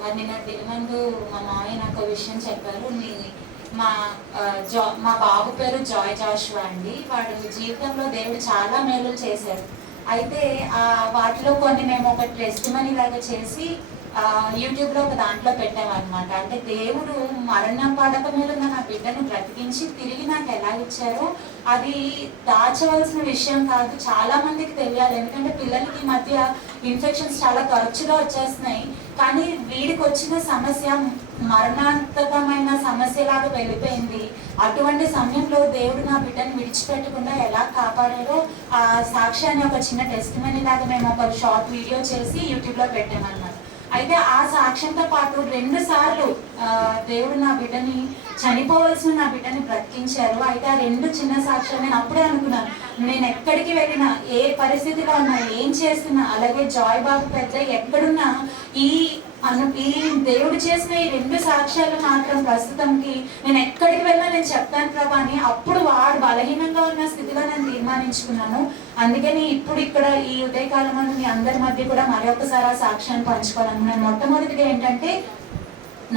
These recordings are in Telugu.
మరి నిన్న దినమందు మా మామయ్య నాకు ఒక విషయం చెప్పారు. మా మా బాబు పేరు జాయ్ జాషువా అండి. వాడు జీవితంలో దేవుడు చాలా మేలులు చేశారు. అయితే వాటిలో కొన్ని మేము ఒక టెస్టిమనీ లాగా చేసి యూట్యూబ్లో ఒక దాంట్లో పెట్టామన్నమాట. అంటే దేవుడు మరణం పడక మీద ఉన్న నా బిడ్డను బ్రతికించి తిరిగి నాకు ఎలా ఇచ్చారో అది దాచవలసిన విషయం కాదు, చాలా మందికి తెలియాలి. ఎందుకంటే పిల్లలకి ఈ మధ్య ఇన్ఫెక్షన్స్ చాలా తరచుగా వచ్చేస్తున్నాయి. కానీ వీడికి వచ్చిన సమస్య మరణాంతకమైన సమస్యలాగా వెళ్ళిపోయింది. అటువంటి సమయంలో దేవుడు నా బిడ్డను విడిచిపెట్టకుండా ఎలా కాపాడారో ఆ సాక్ష్యాన్ని ఒక చిన్న టెస్టిమనీ లాగా మేము ఒక షార్ట్ వీడియో చేసి యూట్యూబ్లో పెట్టామన్నమాట. అయితే ఆ సాక్ష్యంతో పాటు 2 సార్లు దేవుడు నా బిడ్డని చనిపోవలసిన నా బిడ్డని బ్రతికించారు. అయితే ఆ 2 చిన్న సాక్ష్యాలు నేను అప్పుడే అనుకున్నాను, నేను ఎక్కడికి వెళ్ళినా, ఏ పరిస్థితిలో ఉన్నా, ఏం చేస్తున్నా, అలాగే జాయ్ బాబు పెద్ద ఎక్కడున్నా ఈ దేవుడు చేసిన ఈ 2 సాక్ష్యాలు మాత్రం ప్రస్తుతంకి నేను ఎక్కడికి వెళ్ళినా నేను చెప్తాను ప్రభా అని అప్పుడు వాడు బలహీనంగా ఉన్న స్థితిలో నేను తీర్మానించుకున్నాను. అందుకని ఇప్పుడు ఇక్కడ ఈ ఉదయకాలం మీ అందరి మధ్య కూడా మరొకసారి ఆ సాక్ష్యాన్ని పంచుకోవాలనుకున్నాను. మొట్టమొదటిగా ఏంటంటే,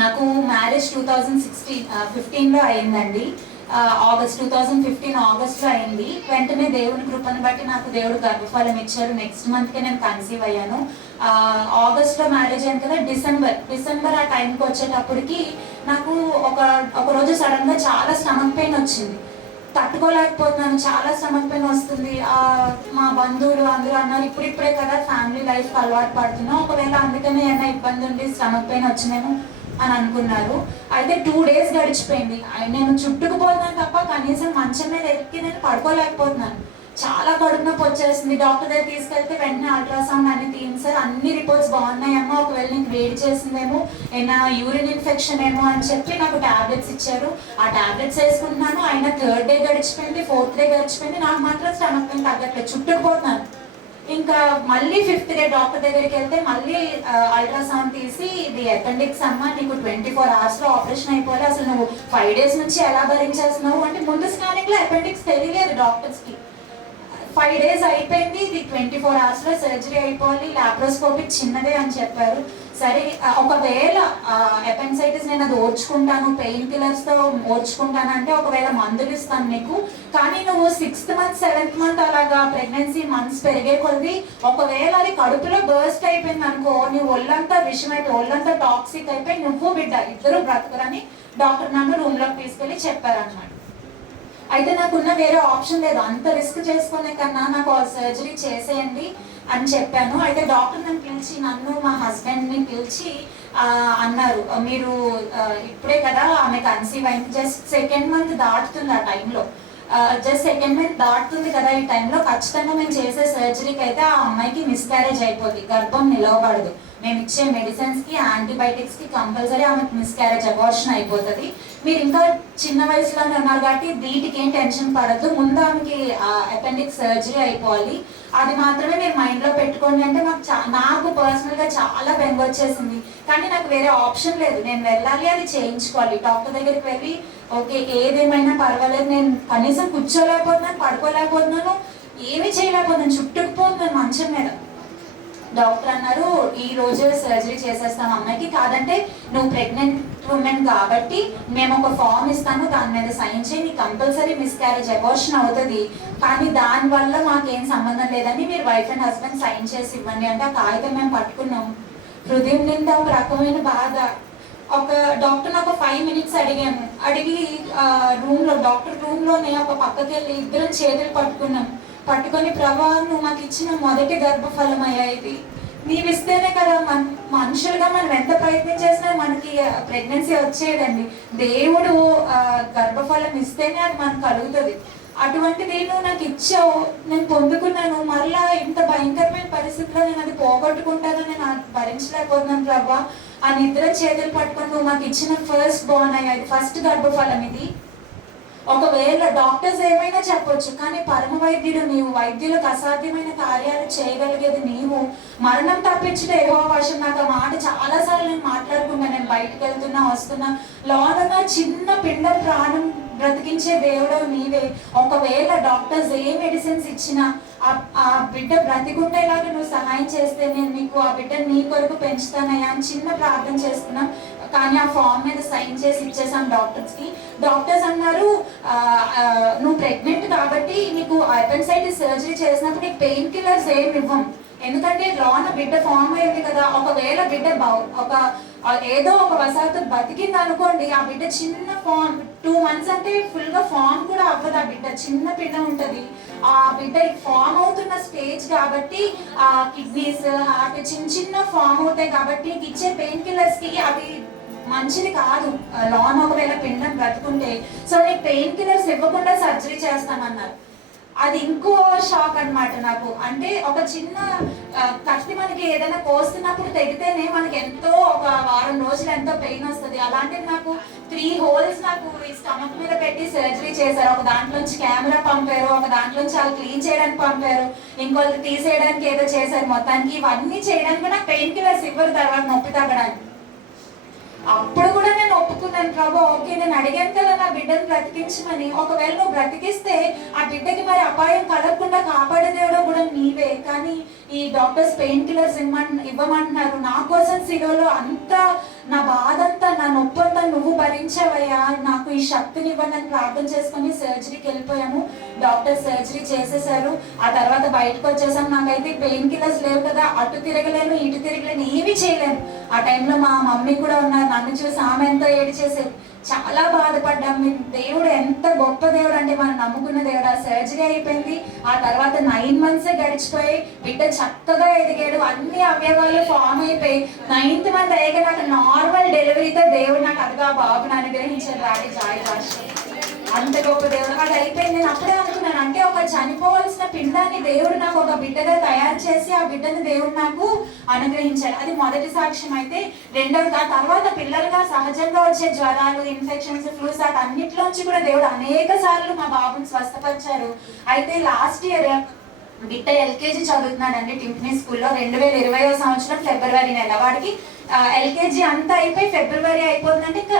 నాకు మ్యారేజ్ 2015లో అయిందండి. ఆగస్ట్ 2015 ఆగస్ట్లో అయింది. వెంటనే దేవుని కృపను బట్టి నాకు దేవుడు గర్భఫలం ఇచ్చారు. నెక్స్ట్ మంత్కే నేను కన్సీవ్ అయ్యాను. ఆగస్ట్లో మ్యారేజ్ అయింది కదా, డిసెంబర్ ఆ టైంకి వచ్చేటప్పటికి నాకు ఒక రోజు సడన్గా చాలా స్టమక్ పెయిన్ వచ్చింది. తట్టుకోలేకపోతున్నాను, చాలా స్టమక్ పెయిన్ వస్తుంది. మా బంధువులు అందరూ అన్నారు, ఇప్పుడిప్పుడే కదా ఫ్యామిలీ లైఫ్ అలవాటు పడుతున్నాం, ఒకవేళ అందుకనే ఏమైనా ఇబ్బంది ఉండి స్టమక్ పెయిన్ వచ్చినేమో అని అనుకున్నారు. అయితే 2 days గడిచిపోయింది. నేను చుట్టుకుపోతున్నాను తప్ప కనీసం మంచం మీద ఎక్కి నేను పడుకోలేకపోతున్నాను. చాలా కడుపు నొప్పి వచ్చేసింది. డాక్టర్ దగ్గర తీసుకెళ్తే వెంటనే అల్ట్రాసౌండ్ అన్ని తీయించారు. అన్ని రిపోర్ట్స్ బాగున్నాయమ్మా, ఒకవేళ నీకు వేడి చేసిందేమో, ఏమైనా యూరిన్ ఇన్ఫెక్షన్ ఏమో అని చెప్పి నాకు టాబ్లెట్స్ ఇచ్చారు. ఆ టాబ్లెట్స్ వేసుకుంటున్నాను. అయినా 3rd day గడిచిపోయింది, 4th day గడిచిపోయింది, నాకు మాత్రం స్టమక్ పెయిన్ తగ్గట్లేదు, చుట్టుకుపోతున్నాను. ఇంకా మళ్ళీ 5th day డాక్టర్ దగ్గరికి వెళ్తే మళ్ళీ అల్ట్రాసౌండ్ తీసి, ఇది అపెండిక్స్ అమ్మా, నీకు 24 hours ఆపరేషన్ అయిపోవాలి, అసలు నువ్వు 5 days నుంచి ఎలా భరించేస్తున్నావు అంటే, ముందు స్కానింగ్లో అపెండిక్స్ తెలియలేదు డాక్టర్స్కి. 5 days అయిపోయింది, ఇది 24 hours సర్జరీ అయిపోవాలి, లాప్రోస్కోపిక్ చిన్నదే అని చెప్పారు. సరే, ఒకవేళ అపెండిసైటిస్ నేను అది ఓర్చుకుంటాను, పెయిన్ కిల్లర్స్తో ఓర్చుకుంటాను అంటే ఒకవేళ మందులు ఇస్తాను నీకు, కానీ నువ్వు 6th month 7th month అలాగా ప్రెగ్నెన్సీ మంత్స్ పెరిగే కొద్ది ఒకవేళ అది కడుపులో బర్స్ట్ అయిపోయింది అనుకో, నీ ఒళ్ళంతా విషం అయిపోయి, ఒళ్ళంతా టాక్సిక్ అయిపోయి నువ్వు బిడ్డ ఇద్దరు బ్రతకరని డాక్టర్ నన్ను రూమ్లోకి తీసుకెళ్ళి చెప్పారనమాట. అయితే నాకున్న వేరే ఆప్షన్ లేదు, అంత రిస్క్ చేసుకునే కన్నా నాకు సర్జరీ చేసేయండి అని చెప్పాను. అయితే డాక్టర్ నన్ను పిలిచి, నన్ను మా హస్బెండ్ని పిలిచి అన్నారు, మీరు ఇప్పుడే కదా ఆమె కన్సీవ్ అయింది, జస్ట్ 2nd month దాటుతుంది ఆ టైంలో, జస్ట్ 2nd month దాటుతుంది కదా ఈ టైంలో, ఖచ్చితంగా మేము చేసే సర్జరీకి అయితే ఆ అమ్మాయికి మిస్క్యారేజ్ అయిపోద్ది, గర్భం నిలవబడదు, మేము ఇచ్చే మెడిసిన్స్కి యాంటీబయాటిక్స్కి కంపల్సరీ ఆమెకు మిస్క్యారేజ్ అబార్షన్ అయిపోతుంది, మీరు ఇంకా చిన్న వయసులోనే ఉన్నారు కాబట్టి వీటికి ఏం టెన్షన్ పడద్దు, ముందు ఆమెకి అపెండిక్స్ సర్జరీ అయిపోవాలి, అది మాత్రమే మీరు మైండ్లో పెట్టుకోండి అంటే నాకు పర్సనల్గా చాలా బెంగ వచ్చేసింది. కానీ నాకు వేరే ఆప్షన్ లేదు, నేను వెళ్ళాలి, అది చేయించుకోవాలి. డాక్టర్ దగ్గరికి వెళ్ళి ఓకే ఏదేమైనా పర్వాలేదు, నేను కనీసం కూర్చోలేకపోతున్నాను, పడుకోలేకపోతున్నాను, ఏమీ చేయలేకపోతున్నాను, చుట్టుకుపోతున్నాను మంచం మీద. డాక్టర్ అన్నారు, ఈ రోజు సర్జరీ చేసేస్తాం అమ్మాయికి, కాదంటే నువ్వు ప్రెగ్నెంట్ ఉమెన్ కాబట్టి మేము ఒక ఫామ్ ఇస్తాను, దాని మీద సైన్ చేయి, నీకు కంపల్సరీ మిస్క్యారేజ్ అబార్షన్ అవుతుంది, కానీ దానివల్ల మాకేం సంబంధం లేదని మీరు వైఫ్ అండ్ హస్బెండ్ సైన్ చేసి ఇవ్వండి అంటే ఆ కాగితం మేము పట్టుకున్నాం. హృదయం నిండా ఒక రకమైన బాధ. ఒక డాక్టర్ని ఒక 5 minutes అడిగాము. అడిగి డాక్టర్ రూమ్లోనే ఒక పక్కకి వెళ్ళి ఇద్దరం చేతులు పట్టుకొని ప్రభా, నువ్వు మాకు ఇచ్చిన మొదటి గర్భఫలం అయ్యా, ఇది నీవిస్తేనే కదా మనుషులుగా మనం ఎంత ప్రయత్నం చేసినా మనకి ప్రెగ్నెన్సీ వచ్చేదండి. దేవుడు గర్భఫలం ఇస్తేనే అది మనకు కలుగుతుంది. అటువంటిది నువ్వు నాకు ఇచ్చావు, నేను పొందుకున్నాను, మళ్ళా ఇంత భయంకరమైన పరిస్థితిలో నేను అది పోగొట్టుకుంటానని నేను భరించలేకపోతున్నాను ప్రభా అని ఇద్దరు చేతులు పట్టుకొని, నువ్వు మాకు ఇచ్చిన ఫస్ట్ బోర్న్ అయ్యా, ఇది ఫస్ట్ గర్భఫలం ఇది. ఒకవేళ డాక్టర్స్ ఏమైనా చెప్పొచ్చు, కానీ పరమ వైద్యుడు నీవు, వైద్యులకు అసాధ్యమైన కార్యాలు చేయగలిగేది నీవు, మరణం తప్పించుట యెహోవా వశం. నాకు ఆ మాట చాలాసార్లు నేను మాట్లాడుకున్నా, నేను బయటకు వెళ్తున్నా వస్తున్నా, లోన చిన్న పిండ ప్రాణం బ్రతికించే దేవుడు నీవే. ఒకవేళ డాక్టర్స్ ఏ మెడిసిన్స్ ఇచ్చినా ఆ బిడ్డ బ్రతికుండేలాగా నువ్వు సహాయం చేస్తే నేను నీకు ఆ బిడ్డను నీ కొరకు పెంచుతానయ్యా అని చిన్న ప్రార్థన చేసుకున్నాం. కానీ ఆ ఫామ్ మీద సైన్ చేసి ఇచ్చేసాం డాక్టర్స్కి. డాక్టర్స్ అన్నారు నువ్వు ప్రెగ్నెంట్ కాబట్టి నీకు అపెండిసైటిస్ సర్జరీ చేసినప్పుడు నీకు పెయిన్ కిల్లర్స్ ఏమి ఇవ్వం, ఎందుకంటే లోన బిడ్డ ఫామ్ అయింది కదా. ఒకవేళ బిడ్డ ఏదో ఒక వసాతు బతికింది అనుకోండి, ఆ బిడ్డ చిన్న ఫామ్ 2 months అంటే ఫుల్ గా ఫామ్ కూడా అవ్వదు. ఆ బిడ్డ చిన్న బిడ్డ ఉంటది. ఆ బిడ్డ ఫామ్ అవుతున్న స్టేజ్ కాబట్టి ఆ కిడ్నీస్ హార్ట్ చిన్న చిన్న ఫామ్ అవుతాయి కాబట్టి ఇచ్చే పెయిన్ కిల్లర్స్ కి అవి మంచిది కాదు. లోన్ ఒకవేళ పిండం బ్రతుకుంటే సో నీకు పెయిన్ కిల్లర్స్ ఇవ్వకుండా సర్జరీ చేస్తామన్నారు. అది ఇంకో షాక్ అనమాట నాకు. అంటే ఒక చిన్న కత్తి మనకి ఏదైనా కోస్తున్నప్పుడు తెగితేనే మనకి ఎంతో ఒక వారం రోజులు ఎంతో పెయిన్ వస్తుంది. అలాంటిది నాకు 3 holes నాకు ఈ స్టమక్ మీద పెట్టి సర్జరీ చేశారు. ఒక దాంట్లోంచి కెమెరా పంపారు, ఒక దాంట్లోంచి వాళ్ళు క్లీన్ చేయడానికి పంపారు, ఇంకొకరు తీసేయడానికి ఏదో చేశారు. మొత్తానికి ఇవన్నీ చేయడానికి నాకు పెయిన్ కిల్లర్స్ ఇవ్వరు తర్వాత నొప్పి తగ్గడానికి. అప్పుడు కూడా నేను ఒప్పుకున్నాను, ప్రభు ఓకే నేను అడిగాను కదా నా బిడ్డను బ్రతికించమని, ఒకవేళ నువ్వు బ్రతికిస్తే ఆ బిడ్డకి మరి అపాయం కలగకుండా కాపాడే దేవుడు కూడా నీవే, కానీ ఈ డాక్టర్స్ పెయిన్ కిల్లర్స్ ఇవ్వమంటున్నారు. నా కోసం సిలువలో అంతా నా బాధ అంతా నా నొప్పి అంతా నువ్వు భరించావయ్యా, నాకు ఈ శక్తిని ఇవ్వండి అని ప్రార్థన చేసుకుని సర్జరీకి వెళ్ళిపోయాము. డాక్టర్ సర్జరీ చేసేసారు. ఆ తర్వాత బయటకు వచ్చేసాం. నాకైతే పెయిన్ కిల్లర్స్ లేవు కదా, అటు తిరగలేను ఇటు తిరగలేను, ఏమీ చేయలేను. ఆ టైంలో మా మమ్మీ కూడా ఉన్నారు, నన్ను చూసి ఆమె ఎంతో ఏడ్చేసేది. చాలా బాధపడ్డాం. దేవుడు ఎంత గొప్ప దేవుడు అంటే మనం నమ్ముకున్న దేవుడు. ఆ సర్జరీ అయిపోయింది. ఆ తర్వాత 9 months గడిచిపోయి బిడ్డ చక్కగా ఎదిగాడు, అన్ని అవయవాలు ఫామ్ అయిపోయి 9th month అయ్యాక నాకు నార్మల్ డెలివరీతో దేవుడు నాకు అదిగా బాబుని అనుగ్రహించారు. రాడి జాయ్ భాష అంత గొప్ప దేవుడు. అది అయిపోయింది. నేను అప్పుడే అనుకున్నాను, అంటే ఒక చనిపోవాల్సిన పిండాన్ని దేవుడు నాకు ఒక బిడ్డగా తయారు చేసి ఆ బిడ్డని దేవుడు నాకు అనుగ్రహించాడు. అది మొదటి సాక్ష్యం. అయితే రెండవది, ఆ తర్వాత పిల్లలుగా సహజంగా వచ్చే జ్వరాలు, ఇన్ఫెక్షన్స్, ఫ్లూస్ అన్నిట్లోంచి కూడా దేవుడు అనేక సార్లు మా బాబుని స్వస్థపరిచారు. అయితే లాస్ట్ ఇయర్ బిడ్డ LKG చదువుతున్నాడండి టింప్నీ స్కూల్లో. 2020వ సంవత్సరం ఫిబ్రవరి నెల. వాడికి LKG అంతా అయిపోయి ఫిబ్రవరి అయిపోతుందంటే ఇంకా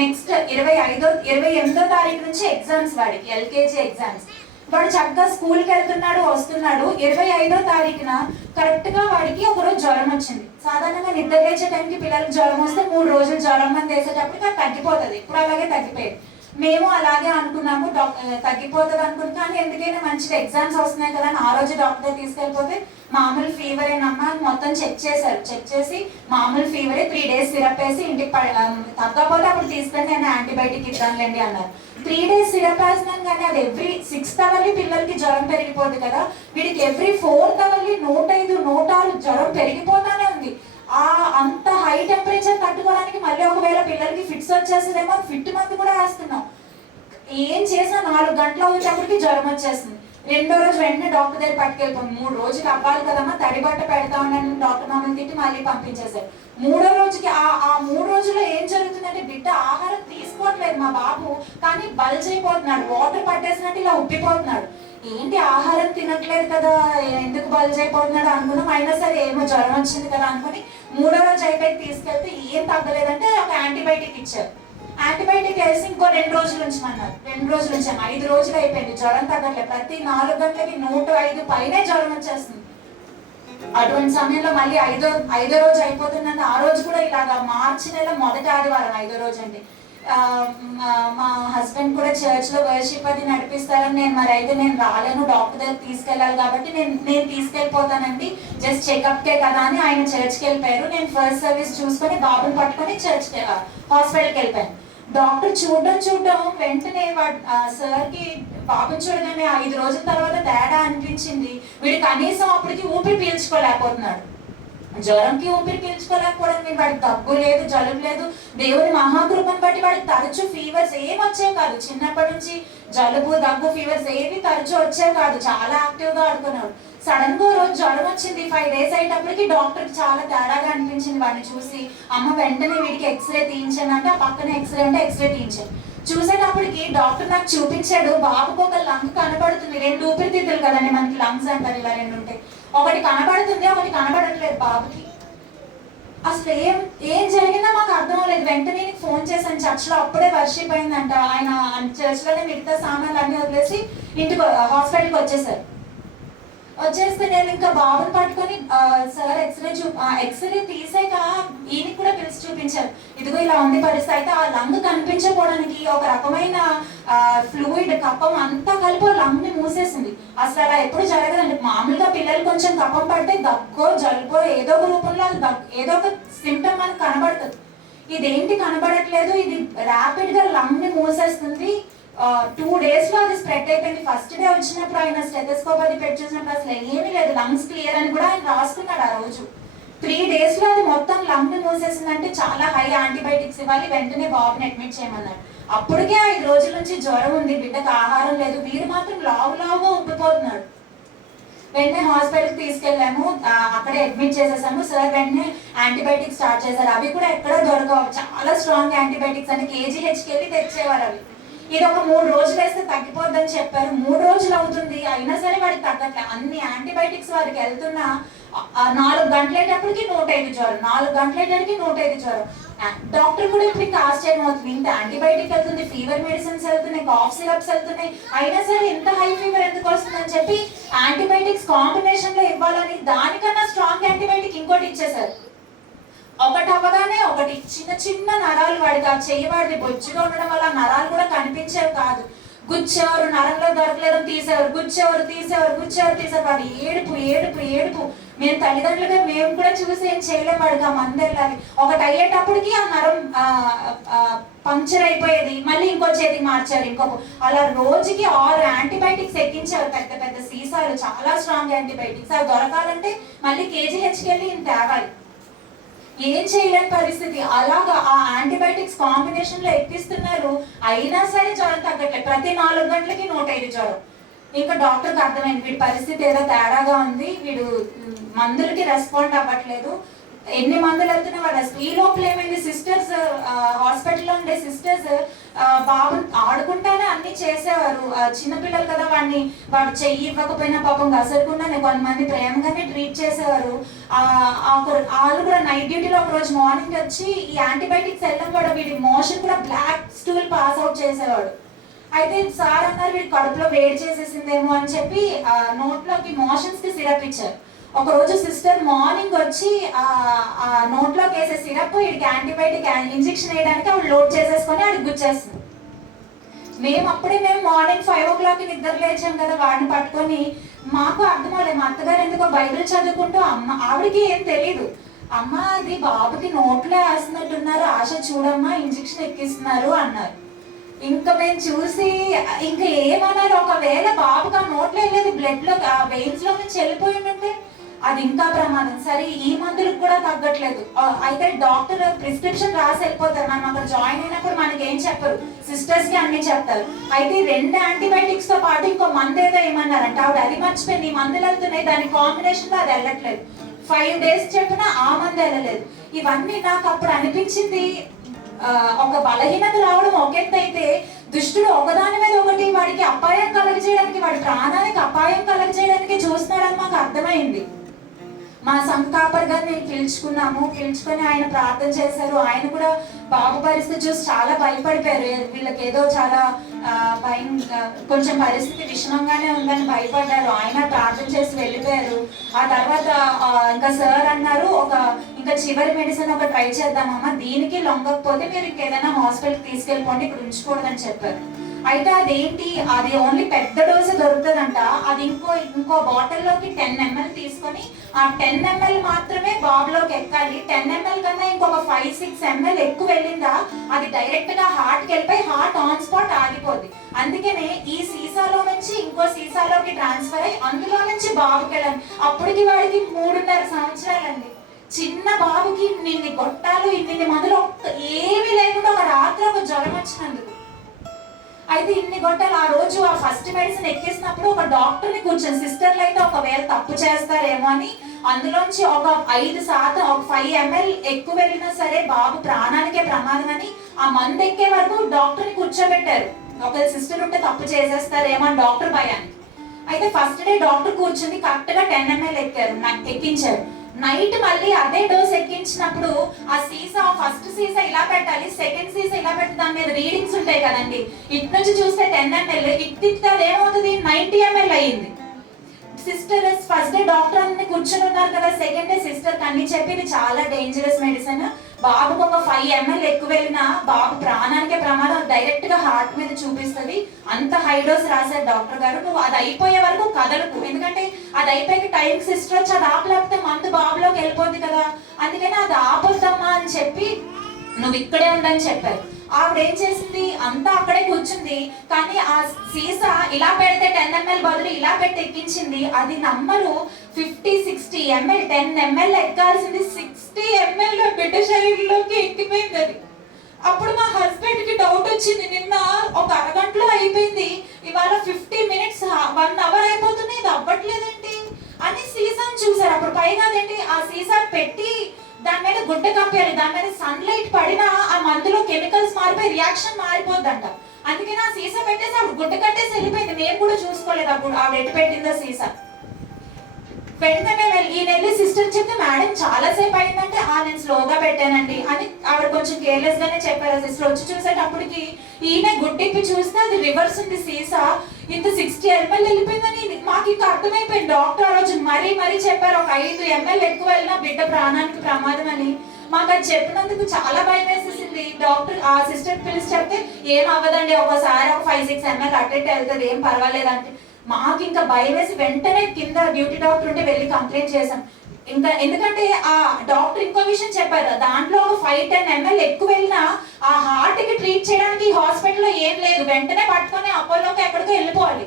నెక్స్ట్ 28వ తారీఖు నుంచి ఎగ్జామ్స్, వాడికి LKG ఎగ్జామ్స్. వాడు చక్కగా స్కూల్కి వెళ్తున్నాడు, వస్తున్నాడు. 25వ తారీఖున కరెక్ట్ గా వాడికి ఒకరోజు జ్వరం వచ్చింది. సాధారణంగా నిద్ర లేచే టైంకి పిల్లలకు జ్వరం వస్తే 3 రోజులు జ్వరం మంది వేసేటప్పటికి అది తగ్గిపోతుంది. ఇప్పుడు అలాగే తగ్గిపోయేది. మేము అలాగే అనుకున్నాము, తగ్గిపోతుంది అనుకున్నాం. కానీ ఎందుకైనా మంచిగా ఎగ్జామ్స్ వస్తున్నాయి కదా అని ఆ రోజు డాక్టర్ తీసుకెళ్ళిపోతే మామూలు ఫీవర్ ఏనమ్మా మొత్తం చెక్ చేశారు. చెక్ చేసి మామూలు ఫీవరే, 3 days సిరప్ వేసి ఇంటికి తగ్గకపోతే అప్పుడు తీసుకొని నేను యాంటీబయాటిక్ ఇద్దాంలేండి అన్నారు. 3 days సిరప్ వేస్తున్నాను కానీ అది ఎవ్రీ 6th hour పిల్లలకి జ్వరం పెరిగిపోతుంది కదా. వీడికి ఎవ్రీ 4th hour 105, 106 జ్వరం పెరిగిపోతానే ఉంది. అంత హై టెంపరేచర్ తట్టుకోవడానికి మళ్ళీ ఒకవేళ పిల్లలకి ఫిట్స్ వచ్చేస్తుందేమో ఫిట్ మందు కూడా వేస్తున్నాం. ఏం చేసినా 4 గంటలు వచ్చేప్పటికి జ్వరం వచ్చేస్తుంది. 2వ రోజు వెంటనే డాక్టర్ దగ్గర పట్టుకెళ్ళిపోయింది. 3 రోజులు అవ్వాలి కదమ్మా, తడి బట్ట పెడతా ఉన్నాను డాక్టర్ మమ్మల్ని తిట్టి మళ్ళీ పంపించేశారు. 3వ రోజుకి ఆ 3 రోజుల్లో ఏం జరుగుతుందంటే బిడ్డ ఆహారం తీసుకోవట్లేదు మా బాబు, కానీ బల్జ్ అయిపోతున్నాడు. వాటర్ పట్టేసినట్టు ఇలా ఉబ్బిపోతున్నాడు. ఏంటి ఆహారం తినట్లేదు కదా, ఎందుకు బల్జ్ అయిపోతున్నాడు అనుకున్నాం. అయినా సరే ఏమో జ్వరం వచ్చింది కదా అనుకుని 3వ రోజు అయిపోయి తీసుకెళ్తే ఏం తగ్గలేదంటే ఒక యాంటీబయాటిక్ ఇచ్చారు. యాంటీబయాటిక్ వేసి ఇంకో 2 రోజులు ఉంచమన్నారు. 2 రోజులు ఉంచాను. 5 రోజులు అయిపోయింది, జ్వరం తగ్గట్లేదు. ప్రతి 4 గంటలకి 105 పైనే జ్వరం వచ్చేస్తుంది. అటువంటి సమయంలో మళ్ళీ ఐదో రోజు అయిపోతుందంటే ఆ రోజు కూడా ఇలాగా మార్చి నెల మొదటి ఆదివారం 5వ రోజు అండి. మా హస్బెండ్ కూడా చర్చ్ లో వర్షిప్ అది నడిపిస్తారని నేను రాలేను, డాక్టర్ దగ్గర తీసుకెళ్ళాలి కాబట్టి నేను తీసుకెళ్ళిపోతానండి, జస్ట్ చెకప్కే కదా అని ఆయన చర్చ్కి వెళ్ళిపోయారు. నేను ఫస్ట్ సర్వీస్ చూసుకొని బాబుని పట్టుకొని హాస్పిటల్కి వెళ్ళిపోయాను. డాక్టర్ చూడడం వెంటనే సార్కి బాబుని చూడగానే 5 రోజుల తర్వాత తేడా అనిపించింది. వీడు కనీసం అప్పటికి ఊపిరి పీల్చుకోలేకపోతున్నాడు. జ్వరంకి ఊపిరి పీల్చుకోలేకపోవడం, వాడికి దగ్గు లేదు, జలుబు లేదు. దేవుని మహాకృపను బట్టి వాడికి తరచు ఫీవర్స్ ఏం వచ్చేవి కాదు. చిన్నప్పటి నుంచి జలుబు, దగ్గు, ఫీవర్స్ ఏవి తరచు వచ్చేవి కాదు. చాలా యాక్టివ్ గా ఆడుకున్నాడు. సడన్ గా రోజు జ్వరం వచ్చింది. 5 days అయ్యేటప్పటికి డాక్టర్కి చాలా తేడాగా అనిపించింది. వాడిని చూసి అమ్మ వెంటనే వీడికి ఎక్స్రే తీయించాను అంటే ఆ పక్కన ఎక్స్రే అంటే ఎక్స్రే తీయించాను. చూసేటప్పటికి డాక్టర్ నాకు చూపించాడు, బాబుకు ఒక లంగ్ కనబడుతుంది. 2 ఊపిరితిత్తులు కదండి మనకి, లంగ్స్ అంటారు, ఇలా 2 ఉంటాయి. ఒకటి కనబడుతుంది, ఒకటి కనబడట్లేదు బాబుకి. అసలు ఏం జరిగిందో మాకు అర్థం అవ్వలేదు. వెంటనే ఫోన్ చేశాను చర్చ్లో. అప్పుడే వర్షిప్ అయిందంట. ఆయన చర్చ్లోనే మిగతా సామాన్లు అన్ని వదిలేసి ఇంటికి హాస్పిటల్కి వచ్చేసారు. వచ్చేస్తే నేను ఇంకా బాబుని పట్టుకొని సార్ ఎక్స్రే తీసాక ఈయనకి కూడా పిలిచి చూపించారు, ఇదిగో ఇలా ఉంది పరిస్థితి. అయితే ఆ లంగ్ కనిపించకపోవడానికి ఒక రకమైన ఫ్లూయిడ్ కప్పం అంతా కలిపి లంగ్ ని మూసేసింది. అసలు అలా ఎప్పుడు జరగదండి. మామూలుగా పిల్లలు కొంచెం కప్పం పడితే దగ్గో జలుబో ఏదో ఒక రూపంలో ఏదో ఒక సిమ్టమ్ మనకు కనబడుతుంది. ఇదేంటి కనబడట్లేదు, ఇది ర్యాపిడ్ గా లంగ్ ని మూసేస్తుంది. 2 days లో అది స్ప్రెడ్ అయిపోయింది. ఫస్ట్ డే వచ్చినప్పుడు ఆయన స్టెథోస్కోప్ అది పెట్టి చూసినప్పుడు అసలు ఏమీ లేదు, లంగ్స్ క్లియర్ అని కూడా ఆయన రాసుకున్నాడు ఆ రోజు. 3 days లో అది మొత్తం లంగ్ ని మూసేసిందంటే చాలా హై యాంటీబయాటిక్స్ ఇవ్వాలి, వెంటనే బాబుని అడ్మిట్ చేయమన్నారు. అప్పటికే 5 రోజుల నుంచి జ్వరం ఉంది, బిడ్డకు ఆహారం లేదు, వీరు మాత్రం లావుగా ఉబ్బిపోతున్నాడు. వెంటనే హాస్పిటల్కి తీసుకెళ్ళాము, అక్కడే అడ్మిట్ చేసేసాము. సార్ వెంటనే యాంటీబయాటిక్స్ స్టార్ట్ చేశారు. అవి కూడా ఎక్కడ దొరకవు, చాలా స్ట్రాంగ్ యాంటీబయాటిక్స్ అని KGHకి వెళ్ళి తెచ్చేవారు. అవి ఇది ఒక 3 రోజులు వేస్తే తగ్గిపోద్దని చెప్పారు. 3 రోజులు అవుతుంది, అయినా సరే వాడికి తగ్గట్లే. అన్ని యాంటీబయాటిక్స్ వారికి వెళ్తున్నా 4 గంటలైనప్పటికీ 105 జ్వరం, 4 గంటలైనప్పటికీ 105 జ్వరం. డాక్టర్ కూడా ఇప్పుడు ఇంకా ఆశ్చర్యం అవుతుంది, ఇంత యాంటీబయాటిక్ వెళ్తుంది, ఫీవర్ మెడిసిన్స్ వెళ్తున్నాయి, కాఫ్ సిరప్స్ వెళ్తున్నాయి, అయినా సరే ఇంత హై ఫీవర్ ఎందుకు వస్తుందని చెప్పి యాంటీబయాటిక్స్ కాంబినేషన్ లో ఇవ్వాలని దానికన్నా స్ట్రాంగ్ యాంటీబయాటిక్ ఇంకోటి ఇచ్చేసారు. ఒకటి అవ్వగానే ఒకటి. చిన్న నరాలు వాడికి, ఆ చెయ్యి వాడిది బొజ్జుగా ఉండడం వల్ల నరాలు కూడా కనిపించేవి కాదు. గుచ్చేవారు, నరంలో దొరకలేదని తీసేవారు, తీసేవారు. వాడు ఏడుపు. మేము తల్లిదండ్రులుగా మేము కూడా చూసి ఏం చేయలేము, వాడికి ఆ మందు వెళ్ళాలి. ఒకటి అయ్యేటప్పటికి ఆ నరం పంక్చర్ అయిపోయేది, మళ్ళీ ఇంకో చేతికి మార్చారు, అలా రోజుకి 6 యాంటీబయాటిక్స్ ఎక్కించారు, పెద్ద సీసాలు, చాలా స్ట్రాంగ్ యాంటీబయాటిక్స్. అవి దొరకాలంటే మళ్ళీ KGHకి వెళ్ళి తేవాలి. ఏం చేయలేని పరిస్థితి. అలాగా ఆ యాంటీబయాటిక్స్ కాంబినేషన్ లో ఎక్కిస్తున్నారు, అయినా సరే జ్వరం తగ్గట్లేదు. ప్రతి 4 గంటలకి 105 జ్వరం. ఇంకా డాక్టర్కి అర్థమైంది, వీడి పరిస్థితి ఏదో తేడాగా ఉంది, వీడు మందులకి రెస్పాండ్ అవ్వట్లేదు. ఎన్ని మందులు వెళ్తున్నా వాడు అసలు. ఈ లోపల ఏమైంది, సిస్టర్స్ హాస్పిటల్లో ఉండే సిస్టర్స్ బాబు ఆడుకుంటానే అన్ని చేసేవారు. చిన్నపిల్లలు కదా, వాడు చెయ్యి ఇవ్వకపోయినా పాపం గసరకుండా కొంతమంది ప్రేమగానే ట్రీట్ చేసేవారు. వాళ్ళు కూడా నైట్ డ్యూటీలో ఒక రోజు మార్నింగ్ వచ్చి ఈ యాంటీబయాటిక్స్ వెళ్ళడం కూడా వీడి మోషన్ కూడా బ్లాక్ స్టూల్ పాస్ అవుట్ చేసేవాడు. అయితే సార్ అన్నారు వీడి కడుపులో వేడి చేసేసిందేమో అని చెప్పి నోట్లోకి మోషన్స్ కి సిరప్ ఇచ్చారు. ఒక రోజు సిస్టర్ మార్నింగ్ వచ్చి ఆ నోట్లోకి వేసే సిరప్ వీడికి యాంటీబయాటిక్ ఇంజెక్షన్ వేయడానికి ఆవిడ లోడ్ చేసేసుకొని ఆడికి గుచ్చేస్తుంది. మేము మార్నింగ్ 5 o'clock నిద్ర లేచాం కదా, వాడిని పట్టుకొని మాకు అర్థం అవ్వలేదు. మా అత్తగారు ఎందుకో బైబిల్ చదువుకుంటూ ఆవిడకి ఏం తెలీదు, అమ్మ అది బాబుకి నోట్లో వేస్తున్నట్టున్నారు, ఆశ చూడమ్మా ఇంజెక్షన్ ఎక్కిస్తున్నారు అన్నారు. ఇంకా మేము చూసి ఇంకా ఏమన్నారు, ఒకవేళ బాబుకి ఆ నోట్లో వెళ్ళేది బ్లడ్ లో ఆ వెయిన్స్ లో నుంచి వెళ్ళిపోయి ఉంటే అది ఇంకా ప్రమాదం. సరే ఈ మందులకు కూడా తగ్గట్లేదు. అయితే డాక్టర్ ప్రిస్క్రిప్షన్ రాసి వెళ్ళిపోతారు. మనం అక్కడ జాయిన్ అయినప్పుడు మనకి ఏం చెప్పరు, సిస్టర్స్ కి అన్ని చెప్తారు. అయితే 2 యాంటీబయాటిక్స్ తో పాటు ఇంకో మందు ఏదో ఏమన్నారంటే ఆవిడ అది మర్చిపోయింది, ఈ మందులు వెళ్తున్నాయి దాని కాంబినేషన్ లో అది వెళ్ళట్లేదు. 5 days చెప్పినా ఆ మందు వెళ్ళలేదు. ఇవన్నీ నాకు అప్పుడు అనిపించింది, ఒక బలహీనత రావడం ఒక ఎత్తు అయితే దుష్టుడు ఒకదాని మీద ఒకటి వాడికి అపాయం కలగజేయడానికి, వాడి ప్రాణానికి అపాయం కలగజేయడానికి చూస్తున్నాడని మాకు అర్థమైంది. మా సంకాపర్ గారిని పిలుచుకొని ఆయన ప్రార్థన చేశారు. ఆయన కూడా బాబు పరిస్థితి చూసి చాలా భయపడిపోయారు. వీళ్ళకి ఏదో చాలా భయం, కొంచెం పరిస్థితి విషమంగానే ఉందని భయపడ్డారు. ఆయన ప్రార్థన చేసి వెళ్ళిపోయారు. ఆ తర్వాత ఇంకా సార్ అన్నారు, ఇంకా చివరి మెడిసిన్ ఒక ట్రై చేద్దామమ్మా, దీనికి లొంగకపోతే మీరు ఇంకేదైనా హాస్పిటల్కి తీసుకెళ్ళిపోండి, ఇక్కడ ఉంచకూడదని చెప్పారు. అయితే అదేంటి, అది ఓన్లీ పెద్ద డోసు దొరుకుతుందంట. అది ఇంకో బాటిల్లోకి 10 ml తీసుకొని ఆ 10 ml మాత్రమే బాబులోకి ఎక్కాలి. 10 ml కన్నా ఇంకొక 5-6 ml ఎక్కువ వెళ్ళిందా అది డైరెక్ట్ గా హార్ట్కి వెళ్ళిపోయి హార్ట్ ఆన్ స్పాట్ ఆగిపోద్ది. అందుకనే ఈ సీసాలో నుంచి ఇంకో సీసాలోకి ట్రాన్స్ఫర్ అయ్యి అందులో నుంచి బాబుకి వెళ్ళాలి. అప్పటికి వాడికి 3.5 సంవత్సరాలండి. చిన్న బాబుకి ఇన్ని గొట్టాలు, ఇన్ని మందులు ఏమీ లేకుండా ఒక రాత్రి ఒక జ్వరం వచ్చినందుకు. అయితే ఇన్ని గొట్టాలు ఆ రోజు ఆ ఫస్ట్ మెడిసిన్ ఎక్కిస్తున్నప్పుడు ఒక డాక్టర్ని కూర్చొని, సిస్టర్లు అయితే ఒకవేళ తప్పు చేస్తారేమో అని అందులోంచి ఒక 5% ఒక 5 ml ఎక్కువ వెళ్ళినా సరే బాబు ప్రాణానికే ప్రమాదం అని ఆ మందు ఎక్కే వరకు డాక్టర్ని కూర్చోబెట్టారు. ఒక సిస్టర్ ఉంటే తప్పు చేసేస్తారేమో అని డాక్టర్ భయానికి. అయితే ఫస్ట్ డే డాక్టర్ కూర్చుని కరెక్ట్ గా 10 ml ఎక్కించారు. నైట్ మళ్ళీ అదే డోస్ ఎక్కించినప్పుడు ఆ సీసా, ఫస్ట్ సీసా ఇలా పెట్టాలి, సెకండ్ సీసా ఇలా పెట్టి దాని మీద రీడింగ్స్ ఉంటాయి కదండి. ఇటు నుంచి చూస్తే 10 ml, ఇటు తిప్పితే ఏమవుతుంది 90 ml అయ్యింది. సిస్టర్ ఫస్ట్ డే డాక్టర్ అన్ని కూర్చొని ఉన్నారు కదా, సెకండ్ డే సిస్టర్ అన్ని చెప్పి ఇది చాలా డేంజరస్ మెడిసిన్, బాబుకు ఒక 5 ml ఎక్కువ వెళ్ళినా బాబు ప్రాణానికే ప్రమాదం, డైరెక్ట్ గా హార్ట్ మీద చూపిస్తుంది, అంత హై డోస్ రాశారు డాక్టర్ గారు, నువ్వు అది అయిపోయే వరకు కదలకు, ఎందుకంటే అది అయిపోయి టైంకి సిస్టర్ వచ్చి అది ఆపలేకపోతే మందు బాబులోకి వెళ్ళిపోద్ది కదా, అందుకని అది ఆపొద్దమ్మా అని చెప్పి నువ్వు ఇక్కడే ఉండని చెప్పారు. ఆవిడ ఏం చేసింది, అంతా అక్కడే కూర్చుంది, కానీ ఆ సీసా ఇలా పెడితే 10 ml బదులు ఇలా పెట్టి ఎక్కించింది. అది నమ్మరు, 50-60 ml 10 ml ఎక్కాల్సింది 60 ml బిడ్డ శరీరంలోకి ఎక్కిపోయింది అది. అప్పుడు మా హస్బెండ్ కి డౌట్ వచ్చింది, నిన్న ఒక అరగంటలో అయిపోయింది, ఇవాళ 50 minutes 1 hour అయిపోతుంది, ఇది అవ్వట్లేదేంటి అని సీసాను చూసారు. అప్పుడు పైగా అదేంటి, ఆ సీసా పెట్టి దాని మీద గుడ్డ కప్పాలి, దాని మీద సన్లైట్ పడినా ఆ మందులో కెమికల్స్ మారిపోయి రియాక్షన్ మారిపోద్దంట, అందుకని ఆ సీసా పెట్టేసి ఆవిడ గుడ్డ కట్టేసి వెళ్ళిపోయింది. మేము కూడా చూసుకోలేదు అప్పుడు ఆవిడ ఎటు పెట్టిందో సీసా. వెంటనే ఈయన వెళ్ళి సిస్టర్ చెప్తే, మేడం చాలా సేపు అయిందంటే నేను స్లోగా పెట్టానండి అని ఆవిడ కొంచెం కేర్లెస్ గానే చెప్పారు. సిస్టర్ వచ్చి చూసేటప్పటికి ఈయన గుడ్డిప్పి చూస్తే అది రివర్స్ ఉంది సీసా, ఇంత 60 ml వెళ్ళిపోయిందని మాకు ఇంకా అర్థమైపోయింది. డాక్టర్ ఆ రోజు మరీ చెప్పారు, ఒక 5 ml ఎక్కువ వెళ్ళినా బిడ్డ ప్రాణానికి ప్రమాదం అని. మాకు అది చెప్పినందుకు చాలా భయం వేసేసింది. డాక్టర్ ఆ సిస్టర్ పిలిచి చెప్తే, ఏం అవ్వదండి, ఒకసారి ఒక 5-6 ml అట్టెట్ వెళ్తుంది, ఏం పర్వాలేదు అంటే. మాకు ఇంకా భయం వేసి వెంటనే కింద డ్యూటీ డాక్టర్ ఉంటే వెళ్ళి కంప్లైంట్ చేశాం. ఇంకా ఎందుకంటే ఆ డాక్టర్ ఇంకో విషయం చెప్పారు, దాంట్లో 5-10 ml ఎక్కువ వెళ్ళినా ఆ హార్ట్ కి ట్రీట్ చేయడానికి హాస్పిటల్లో ఏం లేదు, వెంటనే పట్టుకొని అపోలోకి ఎక్కడికో వెళ్ళిపోవాలి,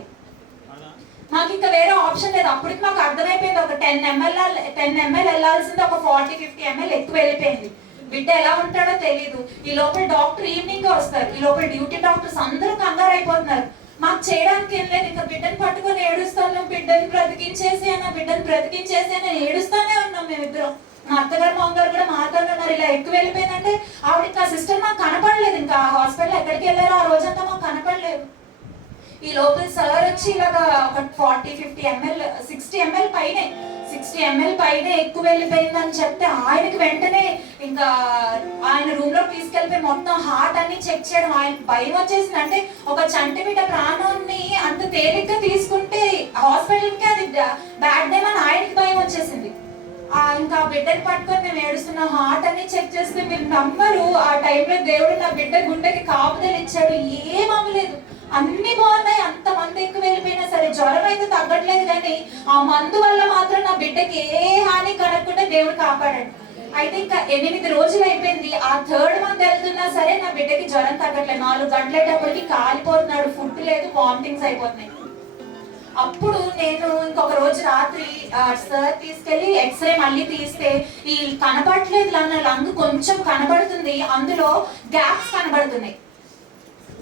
మాకు ఇంకా వేరే ఆప్షన్ లేదు. అప్పటికి మాకు అర్థమైపోయింది, ఒక 10 ml వెళ్ళాల్సింది ఒక 40-50 ml ఎక్కువ వెళ్ళిపోయింది. బిడ్డ ఎలా ఉంటాడో తెలియదు. ఈ లోపల డాక్టర్ ఈవినింగ్ వస్తారు, ఈ లోపల డ్యూటీ డాక్టర్స్ అందరూ కంగారు అయిపోతున్నారు. మాకు చేయడానికి ఏం లేదు, ఇంకా బిడ్డను పట్టుకొని ఏడుస్తాను, బిడ్డను బ్రతికించేసి అని ఏడుస్తానే ఉన్నాం మేమిద్దరం. మా అత్తగారు మామగారు కూడా మాతోనే ఉన్నారు. ఇలా ఎక్కువ వెళ్ళిపోయిందంటే ఆవిడకి ఆ సిస్టర్ మాకు కనపడలేదు, ఇంకా హాస్పిటల్ ఎక్కడికి వెళ్ళారో ఆ రోజంతా మాకు కనపడలేదు. ఈ లోపల సార్ వచ్చి ఇలాగా ఒక 40-50 ml 60 ml పైనే 60 ml పైనే ఎక్కువ వెళ్ళిపోయిందని చెప్తే ఆయనకి వెంటనే ఇంకా ఆయన రూమ్ లో తీసుకెళ్ళిపోయి మొత్తం హార్ట్ అన్ని చెక్ చేయడం. ఆయన భయం వచ్చేసింది, అంటే ఒక చంటి బిడ్డ ప్రాణాన్ని అంత తేలిగ్గా తీసుకుంటే హాస్పిటల్కి అది బ్యాడ్ డేమ్ అని ఆయనకి భయం వచ్చేసింది. ఇంకా బిడ్డని పట్టుకొని మేము ఏడుస్తున్నాం, హార్ట్ అన్ని చెక్ చేస్తే మీరు నమ్మరు, ఆ టైంలో దేవుడు నా బిడ్డ గుండెకి కాపుదలు ఇచ్చాడు, ఏం అవ్వలేదు, అన్ని బాగున్నాయి. అంత మంది ఎక్కువ వెళ్ళిపోయినా సరే, జ్వరం అయితే తగ్గట్లేదు, కానీ ఆ మందు వల్ల మాత్రం నా బిడ్డకి ఏ హాని కలగకుండా దేవుడు కాపాడాడు. అయితే ఇంకా 8 రోజులు అయిపోయింది, ఆ 3rd month వెళ్తున్నా సరే నా బిడ్డకి జ్వరం తగ్గట్లేదు. 4 గంటలైనప్పటికీ కాలిపోతున్నాడు, ఫుడ్ లేదు, వామిటింగ్స్ అయిపోతున్నాయి. అప్పుడు నేను ఇంకొక రోజు రాత్రి సార్ తీసుకెళ్లి ఎక్స్రే మళ్ళీ తీస్తే ఈ కనపడట్లేదు, లంగ్ కొంచెం కనబడుతుంది, అందులో గ్యాప్స్ కనబడుతున్నాయి.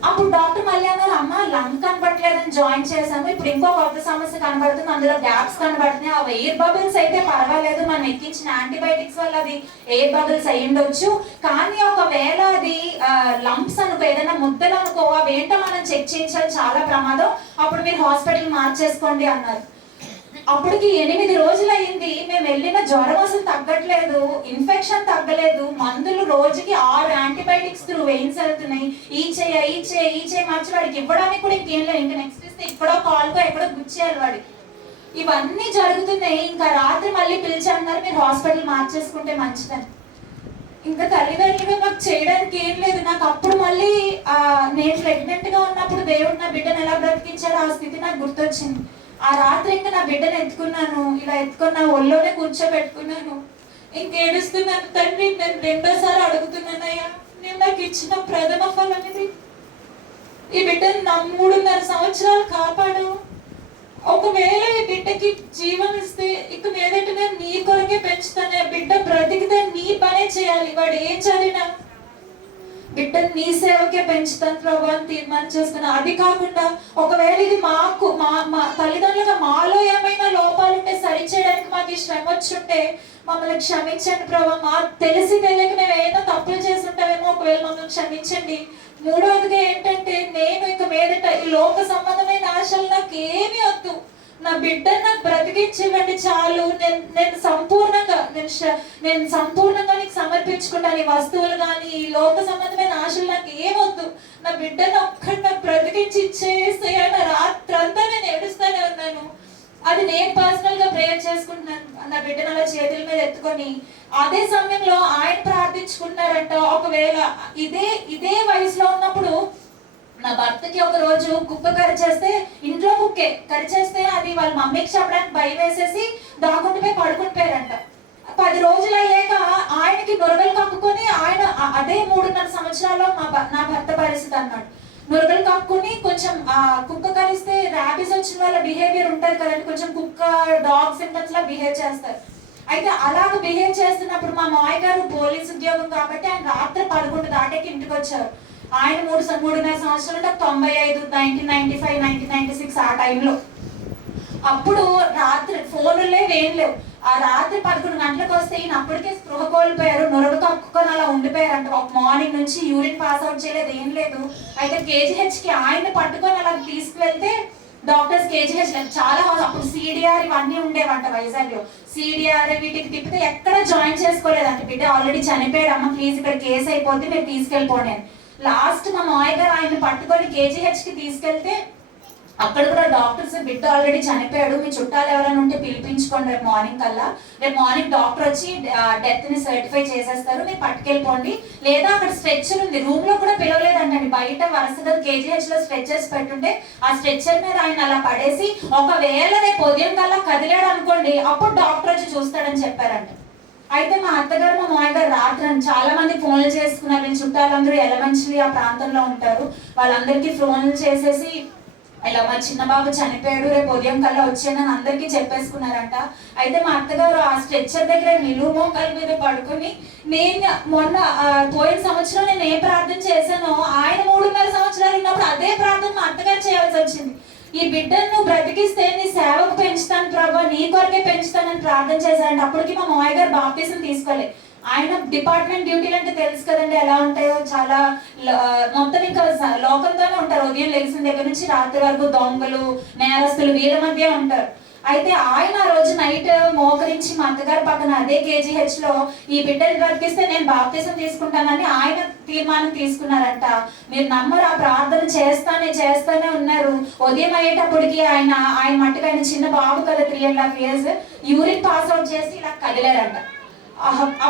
అప్పుడు డాక్టర్ మళ్ళీ అన్నారు, అమ్మ లంగ్ కనబడట్లేదని జాయిన్ చేసాము, ఇప్పుడు ఇంకో కొత్త సమస్య కనబడుతుంది, అందులో గ్యాప్స్ కనబడుతున్నాయి. అవి ఎయిర్ బబుల్స్ అయితే పర్వాలేదు, మనం ఎక్కించిన యాంటీబయాటిక్స్ వల్ల అది ఎయిర్ బబుల్స్ అయి ఉండొచ్చు, కానీ ఒకవేళ అది లంప్స్ అనుకో, ఏదైనా ముద్దలు అనుకో, అవి ఏంటో మనం చెక్ చేయించాలి, చాలా ప్రమాదం, అప్పుడు మీరు హాస్పిటల్ మార్చేసుకోండి అన్నారు. అప్పటికి 8 రోజులు అయింది, మేము వెళ్ళిన జ్వరం అసలు తగ్గట్లేదు, ఇన్ఫెక్షన్ తగ్గలేదు, మందులు రోజుకి 6 యాంటీబయాటిక్స్ త్రూ వెయిన్స్ వెళ్తున్నాయి, ఈ చేయి మార్చి వాడికి ఇవ్వడానికి కూడా ఇంకేం లేదు, ఇంకా నెక్స్ట్ ఇస్తే ఇక్కడో కాల్కో ఎక్కడో గుచ్చేయాలి వాడికి. ఇవన్నీ జరుగుతున్నాయి. ఇంకా రాత్రి మళ్ళీ పిలిచారు, మీరు హాస్పిటల్ మార్చేసుకుంటే మంచిదని. ఇంకా తల్లిదండ్రులు మాకు చేయడానికి ఏం లేదు. నాకు అప్పుడు మళ్ళీ నేను ప్రెగ్నెంట్ గా ఉన్నప్పుడు దేవుడు నా బిడ్డను ఎలా బ్రతికించారో ఆ స్థితి నాకు గుర్తొచ్చింది. ఆ రాత్రి ఇంకా నా బిడ్డను ఎత్తుకున్నాను, ఇలా ఎత్తుకున్న ఒళ్ళోనే కూర్చోబెట్టుకున్నాను, ఇంకేడుస్తున్నాను. తండ్రి నేను 2వ సారి అడుగుతున్నానయ్యా, నేను నాకు ఇచ్చిన ప్రథమ ఫలం ఇది, ఈ బిడ్డను నా 3.5 సంవత్సరాలు కాపాడు, ఒకవేళ ఈ బిడ్డకి జీవం ఇస్తే ఇక మీదట నేను నీ కొరకే పెంచుతాను, బిడ్డ బ్రతికితే నీ పనే చేయాలి, వాడు ఏం చదివినా బిడ్డను నీ సేవకే పెంచుతాను ప్రభు అని తీర్మానం చేస్తున్నా. అది కాకుండా ఒకవేళ ఇది మాకు మా తల్లిదండ్రులుగా మాలో ఏమైనా లోపాలు ఉంటే సరిచేయడానికి మాకు ఈ శ్రమ వచ్చుంటే మమ్మల్ని క్షమించండి ప్రభు, మాకు తెలిసి తెలియక మేము ఏదైనా తప్పులు చేస్తుంటామేమో, ఒకవేళ మమ్మల్ని క్షమించండి. 3వదిగా ఏంటంటే, నేను ఇక మీదట ఈ లోక సంబంధమైన ఆశలు నాకు ఏమీ వద్దు, నా బిడ్డను నాకు బ్రతికించివ్వండి చాలు, నేను సంపూర్ణంగా నీకు సమర్పించుకుంటాను. ఈ వస్తువులు కానీ ఈ లోక సంబంధమైన ఆశలు నాకు ఏమొద్దు, నా బిడ్డను ఒక్కటి నాకు బ్రతికించి ఇచ్చేసేయాలి. రాత్రంతా నేను ఏడుస్తూనే ఉన్నాను. అది నేను పర్సనల్ గా ప్రేయర్ చేసుకుంటున్నాను, నా బిడ్డను అలా చేతుల మీద ఎత్తుకొని. అదే సమయంలో ఆయన ప్రార్థించుకున్నారంట. ఒకవేళ ఇదే వయసులో ఉన్నప్పుడు నా భర్తకి ఒక రోజు కుక్క కరిచేస్తే, ఇంట్లో కుక్కే కరిచేస్తే అది వాళ్ళ మమ్మీకి చెప్పడానికి భయం వేసేసి దాక్కుండిపోయి పడుకుండిపోయారంట. 10 రోజులు అయ్యాక ఆయనకి నురగలు కక్కుకొని, ఆయన అదే 3.5 సంవత్సరాల్లో నా భర్త పరిస్థితి అన్నాడు. నురగలు కక్కుని కొంచెం కుక్క కరిస్తే ర్యాబీస్ వచ్చిన వాళ్ళ బిహేవియర్ ఉంటుంది కదండి, కొంచెం కుక్క డాగ్ సింటమ్స్ లా బిహేవ్ చేస్తారు. అయితే అలాగ బిహేవ్ చేస్తున్నప్పుడు మా మావయ్య గారు పోలీస్ ఉద్యోగం కాబట్టి ఆయన రాత్రి 11 దాటాకి ఇంటికి వచ్చారు. ఆయన 3.5 సంవత్సరాలు 95, 1995, 1996 ఆ టైంలో. అప్పుడు రాత్రి ఫోన్లు లేవు, ఏం లేవు. ఆ రాత్రి 11 గంటలకు వస్తే ఈయన అప్పటికే స్పృహ కోల్పోయారు, నురగ కక్కుకొని అలా ఉండిపోయారంట. ఒక మార్నింగ్ నుంచి యూరిన్ పాస్ అవుట్ చేయలేదు, ఏం లేదు. అయితే కేజీహెచ్కి ఆయన పట్టుకొని అలా తీసుకువెళ్తే డాక్టర్స్ కేజీహెచ్ చాలా అప్పుడు సిడిఆర్ ఇవన్నీ ఉండేవంట వైజాగ్లో. సిడిఆర్ వీటికి తిప్పితే ఎక్కడ జాయిన్ చేసుకోలేదంట. బిడ్డ ఆల్రెడీ చనిపోయాడు, అమ్మ ప్లీజ్ ఇక్కడ కేసు అయిపోతే మీరు తీసుకెళ్ళిపోండి అని. లాస్ట్ మా మావయ్య గారు ఆయన పట్టుకొని కేజీహెచ్కి తీసుకెళ్తే అక్కడ కూడా డాక్టర్స్ బిడ్డ ఆల్రెడీ చనిపోయాడు, మీ చుట్టాలు ఎవరైనా ఉంటే పిలిపించుకోండి రేపు మార్నింగ్ కల్లా, రేపు మార్నింగ్ డాక్టర్ వచ్చి డెత్ ని సర్టిఫై చేసేస్తారు, మీరు పట్టుకెళ్ళిపోండి. లేదా అక్కడ స్ట్రెచ్చర్ ఉంది, రూమ్ లో కూడా పిలవలేదంటండి, బయట వరుసగా కేజీహెచ్ లో స్ట్రెచ్చర్స్ పెట్టుంటే ఆ స్ట్రెచ్చర్ మీద ఆయన అలా పడేసి ఒకవేళ రేపు ఉదయం కల్లా కదిలాడు అనుకోండి అప్పుడు డాక్టర్ వచ్చి చూస్తాడని చెప్పారంట. అయితే మా అత్తగారు మా మామయ్య గారు రాత్రి చాలా మంది ఫోన్లు చేసుకున్నారు. నేను చుట్టాలందరూ ఎలమంచిలి ఆ ప్రాంతంలో ఉంటారు, వాళ్ళందరికీ ఫోన్లు చేసేసి ఇలా మా చిన్న బాబు చనిపోయాడు, రేపు ఉదయం కల్లా వచ్చానని అందరికీ చెప్పేసుకున్నారంట. అయితే మా అత్తగారు ఆ స్ట్రెచ్చర్ దగ్గర నిలువు మోకాల మీద పడుకొని, నేను మొన్న పోయిన సంవత్సరం నేను ఏ ప్రార్థన చేశానో ఆయన 3.5 సంవత్సరాలు ఉన్నప్పుడు అదే ప్రార్థన మా అత్తగారు చేయాల్సి వచ్చింది. ఈ బిడ్డను నువ్వు బ్రతికిస్తే నీ సేవకు పెంచుతాను ప్రభా, నీ కొరకే పెంచుతానని ప్రార్థన చేశారంట. అప్పటికి మా మామయ్య గారు బాప్టిజం తీసుకోలేదు. ఆయన డిపార్ట్మెంట్ డ్యూటీలు అంటే తెలుసు కదండి ఎలా ఉంటాయో, చాలా మొత్తం ఇంకా లోకంతోనే ఉంటారు. ఉదయం లెగిసిన దగ్గర నుంచి రాత్రి వరకు దొంగలు నేరస్తులు వీళ్ళ మధ్య ఉంటారు. అయితే ఆయన ఆ రోజు నైట్ మోకరించి మా అత్తగారి పక్కన అదే కేజీహెచ్ లో ఈ బిడ్డని బ్రతికిస్తే నేను బాప్తిజం తీసుకుంటానని ఆయన తీర్మానం తీసుకున్నారంట. మీరు నమ్మరు, ఆ ప్రార్థన చేస్తానే ఉన్నారు. ఉదయం అయ్యేటప్పటికి ఆయన మట్టుకు ఆయన చిన్న బాబు కదా 3.5 years, యూరిన్ పాస్ అవుట్ చేసి ఇలా కదిలారంట.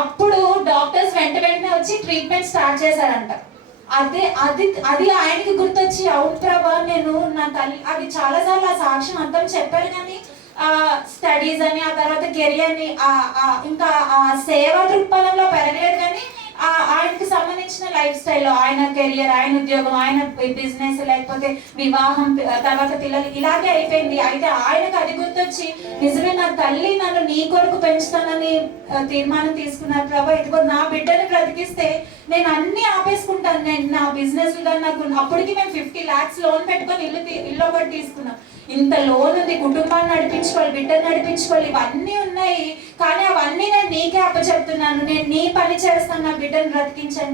అప్పుడు డాక్టర్స్ వెంటనే వచ్చి ట్రీట్మెంట్ స్టార్ట్ చేశారంట. అది ఆయనకి గుర్తొచ్చి, అవును ప్రభా నేను నా తల్లి, అది చాలాసార్లు ఆ సాక్ష్యం అర్థం చెప్పారు. కానీ స్టడీస్ అని ఆ తర్వాత కెరియర్ ని ఇంకా సేవా దృక్పథంలో పెరగలేదు. కానీ ఆయనకి సంబంధించిన లైఫ్ స్టైల్లో ఆయన కెరియర్, ఆయన ఉద్యోగం, ఆయన బిజినెస్, లేకపోతే వివాహం, తర్వాత పిల్లలు ఇలాగే అయిపోయింది. అయితే ఆయనకు అది గుర్తొచ్చి, నిజమే నా తల్లి నన్ను నీ కొరకు పెంచుతానని తీర్మానం తీసుకున్నారు ప్రభా, ఇదిగో నా బిడ్డను బ్రతికిస్తే నేను అన్ని ఆపేసుకుంటాను. నేను నా బిజినెస్ నాకు అప్పటికి మేము 50 lakhs లోన్ పెట్టుకొని ఇల్లు ఒకటి తీసుకున్నాం. ఇంత లోన్ ఉంది, కుటుంబాన్ని నడిపించుకోవాలి, బిడ్డను నడిపించుకోవాలి, ఇవన్నీ ఉన్నాయి. కానీ అవన్నీ నేను నీకే అప్పచెప్తున్నాను, నేను నీ పని చేస్తాను, నా బిడ్డను బ్రతికించాను,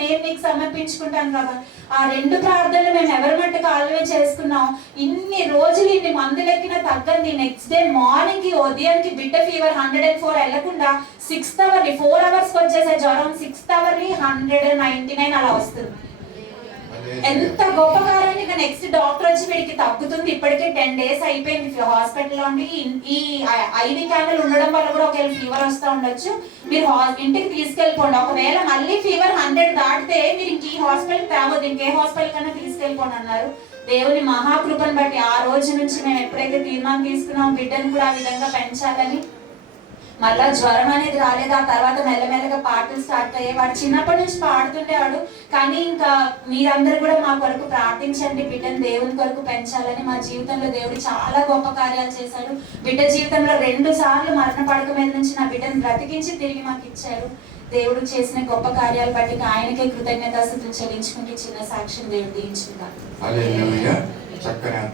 నేను నీకు సమర్పించుకుంటాను కదా. ఆ 2 ప్రార్థనలు మేము ఎవరి మట్టుకు ఆల్వే చేసుకున్నాం. ఇన్ని రోజులు ఇన్ని మందులెక్కిన తగ్గంది. నెక్స్ట్ డే మార్నింగ్ కి ఉదయానికి బిడ్డ ఫీవర్ 104 వెళ్లకుండా 6th hour 4 hours వచ్చేసే జ్వరం, 6th hour 199 అలా వస్తుంది. ఎంత గొప్ప కారణం. ఇక నెక్స్ట్ డాక్టర్ వచ్చి వీడికి తగ్గుతుంది, ఇప్పటికే 10 days అయిపోయింది హాస్పిటల్లో ఉండి, ఈ ఐవి క్యాండిల్ ఉండడం వల్ల కూడా ఒకవేళ ఫీవర్ వస్తూ ఉండొచ్చు, మీరు ఇంటికి తీసుకెళ్ళిపోండి. ఒకవేళ మళ్ళీ ఫీవర్ 100 దాటితే మీరు ఇంక ఈ హాస్పిటల్ తేవద్దు, ఇంకే హాస్పిటల్ కన్నా తీసుకెళ్ళిపోండి అన్నారు. దేవుని మహాకృపను బట్టి ఆ రోజు నుంచి మేము ఎప్పుడైతే తీర్మానం తీసుకున్నాం బిడ్డను కూడా ఆ విధంగా పెంచాలని, మళ్ళా జ్వరం అనేది రాలేదు. ఆ తర్వాత మెల్లమెల్లగా పాటలు స్టార్ట్ అయ్యాయి. వాడు చిన్నప్పటి నుంచి పాడుతుండేవాడు. కానీ ఇంకా మీరందరూ కూడా మా కొరకు ప్రార్థించండి, బిడ్డను దేవుని కొరకు పెంచాలని. మా జీవితంలో దేవుడు చాలా గొప్ప కార్యాలు చేశాడు. బిడ్డ జీవితంలో 2 సార్లు మరణ పడక మీద నుంచి నా బిడ్డను బ్రతికించి తిరిగి మాకు ఇచ్చారు. దేవుడు చేసిన గొప్ప కార్యాలు బట్టి ఆయనకే కృతజ్ఞతాస్తుతులు చెల్లించుకుంటూ చిన్న సాక్ష్యం దేవుడు దీవించుగా.